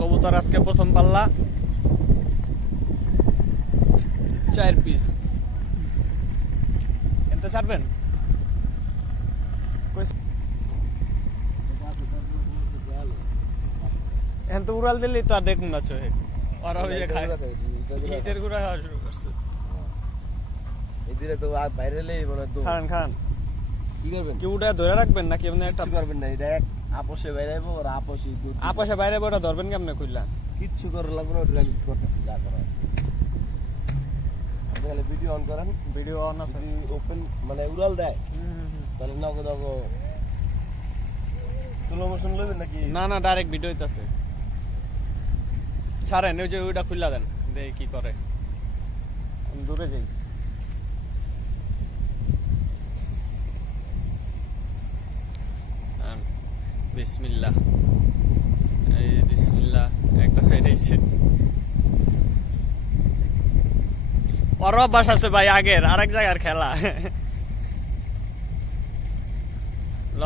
কবুতর আজকে প্রথম পাল্লা 4 পিস এনতে ছাড়বেন এখন তো উড়াল দিলি তো আর দেখুন না চোখে ওরা ওই যে খায় ইটের গুঁড়া খাওয়া শুরু করছে এই দিলে তো আর বাইরে এলেই মনে হয় খান খান কি করবেন কি উঠে ধরে রাখবেন নাকি এমনি একটা কিছু করবেন না এটা এক আপসে বাইরে আইবো আর আপসে আপসে বাইরে ওটা ধরবেন কেমনে কইলা কিচ্ছু করার লাগবে না ওটা আমি করতেছি যা করার আপনি খালি ভিডিও অন করেন ভিডিও অন আছে ওপেন মানে উড়াল দেয় তাহলে নগদ স্লো মোশন লইবেন নাকি না না ডাইরেক্ট ভিডিও হইতাছে ছাড়েন ওই যে ওইটা খুললা দেন দেখি কি করে আমি দূরে যাই বিসমিল্লাহ এই বিসমিল্লাহ একটা হয়েছে ওর অভ্যাস আছে ভাই আগের আরেক জায়গার খেলা ল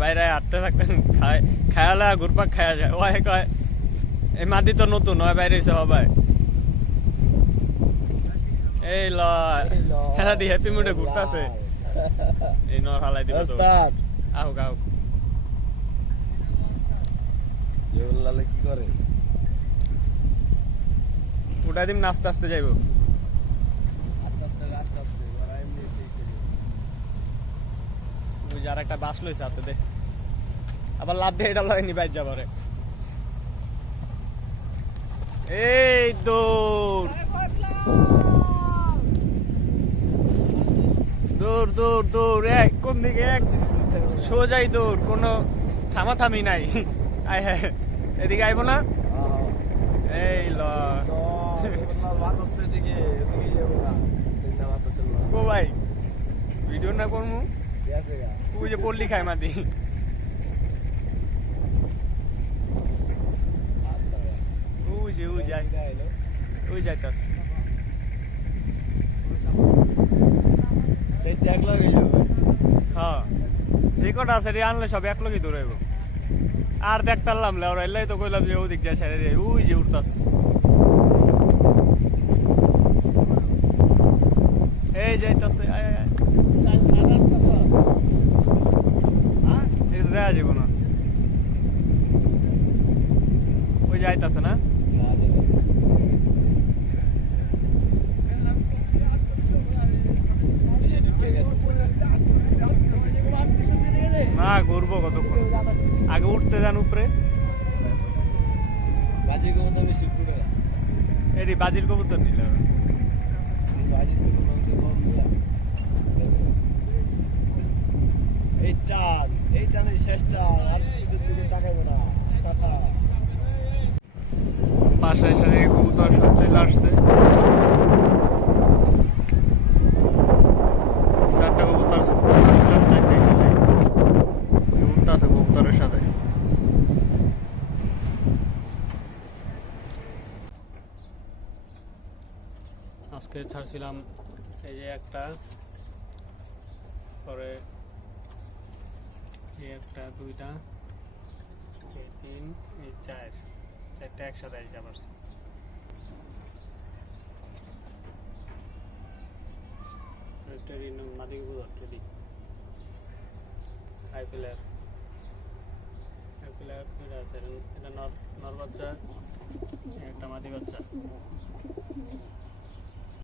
বাইরে হাঁটতে থাকতেন খায়ালে ঘুরপাক খায়া যায় ওই কয় এই মাটি তো নতুন হয় বাইরে সবাই এই ল খেলা দি হ্যাপি মুডে ঘুরতেছে এই ন হালাই দিব আহুক আহুক লালে কি করে উঠাই দিম না আস্তে আস্তে যাইব যার একটা বাস লইছে হাতে দে আবার লাভ দিয়ে এটা লয়নি বাইর যাবারে এই দৌড় দৌড় দৌড় দৌড় এক কোন দিকে এক সোজাই দৌড় কোনো থামাথামি নাই আয় হ্যাঁ এদিকে আইব না এই ল ও ভাই ভিডিও না করমু তুই যে পড়লি খাই মাতি ওই যাইতাস হ্যাঁ যে কটা আছে রে আনলে সব এক লগই দৌড়াইব আর দেখতাম লেওরা এলাই তো কইলাম যে ওদিক যায় সারে রে ওই যে উঠতাস এই যাইতাছে রেয়া যাব না ওই যাইতাছে না না ঘুরবো কতক্ষণ আগে উঠতে যান উপরে বাজির কবুতর বেশি এটি বাজির কবুতর নিলে এই টানের শেষ টান আর কিছু দিকে তাকাইবো না পাশে সাথে কবুতর সব চলে আসছে চারটা কবুতর ছাড়ছিলাম চারটাই চলে গেছে উঠতে আছে কবুতরের সাথে আজকে ছাড়ছিলাম এই যে একটা পরে এই একটা দুইটা এই তিন এই চারটা একসাথে এসে পারছে মাদি টেডি হাই প্লেয়ার এটা আছে এটা নর বাচ্চা একটা মাদি বাচ্চা